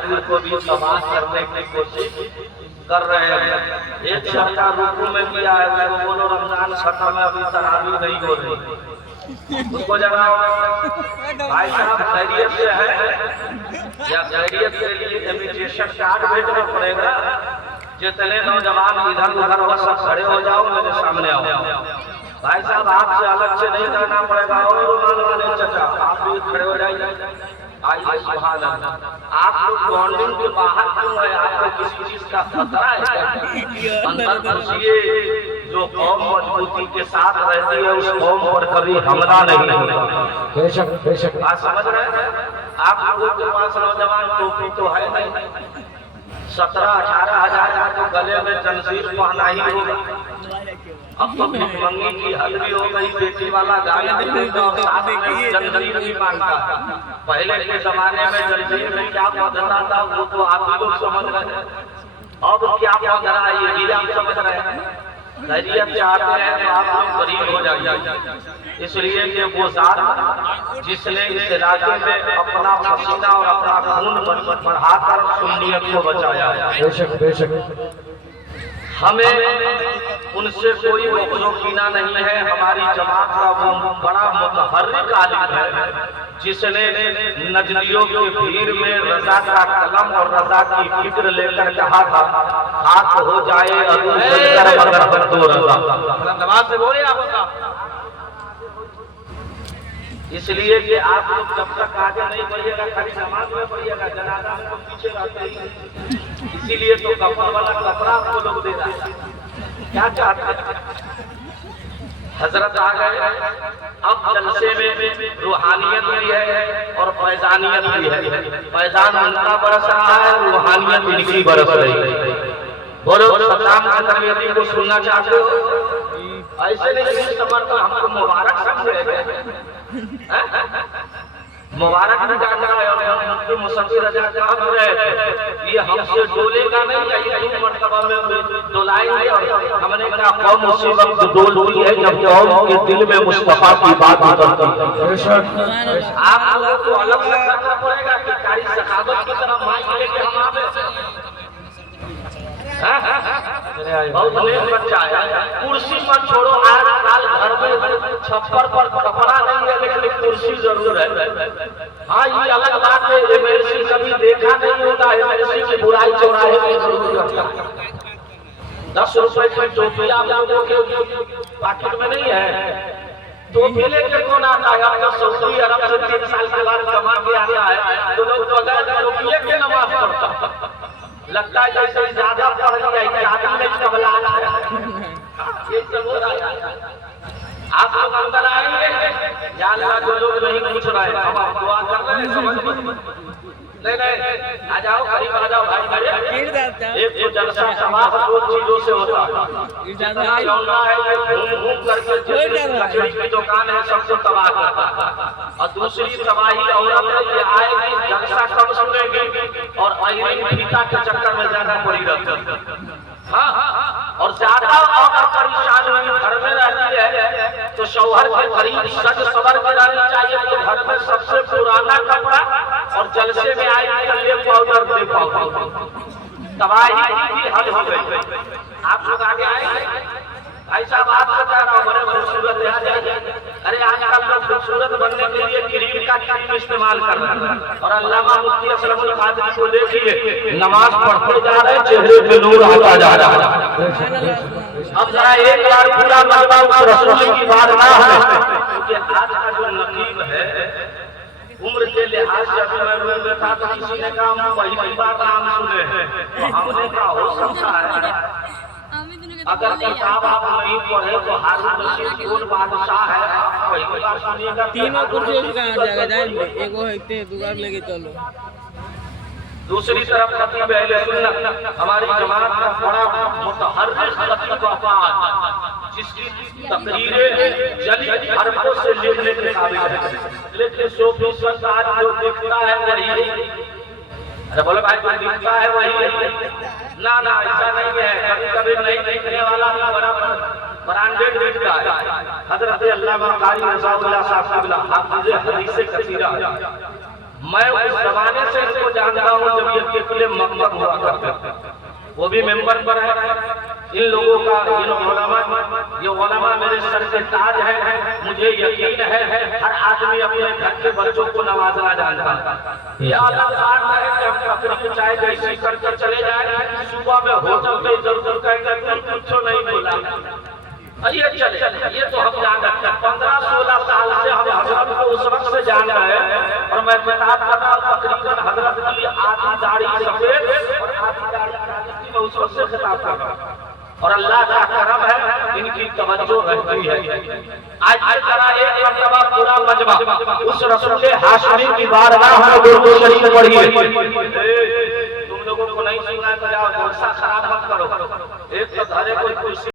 शरीर को भी समाज करने की कोशिश कर रहे हैं। एक शर्ता रुकू में किया है, वो बोलो रमजान खत्म है अभी तरावी नहीं हो रही, उसको जरा भाई साहब खैरियत से है या खैरियत के लिए इन्विटेशन कार्ड भेजना पड़ेगा। जितने नौजवान इधर उधर हो सब खड़े हो जाओ, मेरे सामने आओ। भाई साहब आपसे अलग से नहीं करना पड़ेगा, और रुमाल वाले चचा आप भी खड़े हो जाइए। आइए सुभान अल्लाह। आप लोग बॉन्डिंग के बाहर क्यों है? आपको किसी चीज का खतरा है? अंदर घुसिए। जो कौम मजबूती के साथ रहती है उस कौम पर कभी हमला नहीं होगा। बेशक बेशक बात समझ रहे हैं? आप लोगों के पास नौजवान टोपी तो है नहीं, 17-18 हजार का तो गले में जंजीर पहना ही होगा। अब तो भिखमंगी की हद भी हो गई, बेटी वाला गाना भी देता और साथ में जंजीर भी मांगता। पहले के जमाने में जंजीर में क्या पौधा था वो तो आप लोग समझ रहे हैं। अब क्या पौधा है ये भी आप समझ रहे हैं। खैरियत चाहते हैं तो आप लोग गरीब हो जाइए। इसलिए कि वो जात जिसने इस राज्य में अपना पसीना और अपना खून बढ़ाकर सुन्नियत को बचाया है, बेशक बेशक हमें उनसे कोई कीना नहीं है। हमारी जमात का वो बड़ा मुतहर्रिक आलिम है जिसने नजदियों की भीड़ में रजा का कलम और रजा की फिक्र लेकर कहा था, हाथ हो जाए नमाज से बोले आप। इसलिए कि आप लोग जब तक आगे नहीं बढ़िएगा, खाली नमाज में बढ़िएगा, जनाजा में तो पीछे रहते ही। इसीलिए तो कफन वाला कपड़ा आपको लोग दे रहा है। क्या चाहते हैं? हजरत आ गए, अब जलसे में रूहानियत भी है और फैजानियत भी है। फैजान उनका बरस रहा है, रूहानियत इनकी बरस रही है। बोलो सद्दाम की तरबियत को सुनना चाहते हो? ऐसे नहीं समझ हमको मुबारक समझे, मुबारक भी जाता है। और हम मुसफ़िर रजा कह रहे थे ये हमसे डोलेगा नहीं, ये 2 मरतबा में डोलाएंगे। और हमने कहा कौम उसी वक्त डोलती है जब कौम के दिल में मुस्तफा की बात उतरती है। आप लोगों को अलग से करना पड़ेगा कि कारी सखावत की तरफ माइक लेके हम आवे। बहुत नेक बच्चा है, कुर्सी पर छोड़ो। आजकल घर में छप्पर पर कपड़ा नहीं है लेकिन कुर्सी जरूर है। हाँ ये अलग बात है, एमएलसी कभी देखा नहीं होगा, एमएलसी की बुराई चौराहे में जरूर करता है। 10 रुपए की टोपी आप लोगों के पॉकेट में नहीं है, टोपी लेके कौन आता है? आपका सऊदी अरब से 3 साल के बाद कमा के आता है तो लोग बगैर टोपी के नमाज पढ़ता लगता है जैसे ज्यादा पढ़ लिया ज्यादा नहीं सबला ये सब हो रहा है। आप लोग अंदर आएंगे या अल्लाह जो लोग नहीं पूछ रहे हैं, हम दुआ कर रहे हैं, समझ नहीं आ जाओ, करीब आ जाओ भाई मेरे। एक तो जलसा समाज 2 चीजों से होता है, घूम करके कचड़ी की दुकान है सबको तबाह करता है, और दूसरी तबाही औरत ये आएगी जलसा कम सुनेगी और फीता के चक्कर में ज्यादा पड़ी रहती है। हाँ, और ज्यादा और परेशान में घर में रहती है तो शौहर के करीब सज सवर के रहनी चाहिए। तो घर में सबसे पुराना कपड़ा और जलसे में आए लिए पाउडर दे पाओ, तबाही की हद हो गई। आप लोग आगे आएंगे ऐसा बात बता रहा हूँ, बड़े खूबसूरत आ जाएंगे। अरे आजकल लोग खूबसूरत बनने के लिए क्रीम का क्रीम इस्तेमाल कर रहे हैं। और अल्लामा मुफ्ती असलमुल कादरी को देखिए नमाज पढ़ते जा रहे, चेहरे पे नूर आता जा रहा है। अब जरा एक बार पूरा मरना उस रसूल की बारगाह में, क्योंकि आज का जो नकीब है उम्र के लिहाज से अभी मैं रूम में था तो किसी ने कहा हम पहली बार नाम सुने हैं, तो हमने कहा हो सकता है अगर किताब आप नहीं पढ़े तो हारून रशीद कौन बादशाह है आप पहली बार सुनिएगा। तीनों कुर्सी कहाँ जाएगा? जाएंगे एगो है दुकान लेके चलो। दूसरी तरफ खतीब अहले सुन्नत हमारी जमात का बड़ा मुतहर्रिक खतीब अफाद जिसकी तकरीरें जली हरफों से लिखने के काबिल है, लेकिन 100% आज जो दिखता है वही। अरे बोले भाई जो दिखता है वही ना ऐसा नहीं है, कभी कभी नहीं दिखने वाला भी बड़ा ब्रांडेड दिखता है। हजरत अल्लामा कारी रज़ाउल्लाह साहब हाफिज़ हदीस कसीरा, मैं उस जमाने से इसको जानता हूँ जब ये के लिए मकतब हुआ करते थे, वो भी मेंबर पर है। इन लोगों का ये उलमा मेरे सर के ताज है। मुझे यकीन है हर आदमी अपने घर के बच्चों को नवाजना जानता है। ये अलग बात है कि हम अपनी चाय जैसी करके चले जाए, सुबह में होटल पे जरूर कहेंगे कुछ नहीं बोला, ये चले, ये तो हम जान रखते हैं। 15-16 साल से हम हजरत को उस वक्त से जान रहे हैं, और मैं किताब पढ़ा तकरीबन हजरत की आधी दाढ़ी सफेद और आधी दाढ़ी काली, मैं उस वक्त से खिताब कर रहा हूं, और अल्लाह का करम है इनकी तवज्जो रहती है। आज की तरह एक मर्तबा पूरा मजमा उस रसूल हाशमी की बारगाह में दुरूद शरीफ पढ़िए। तुम लोगों को नहीं सुना तो जाओ, बोलसा खराब मत करो। एक तो घरे कोई कुर्सी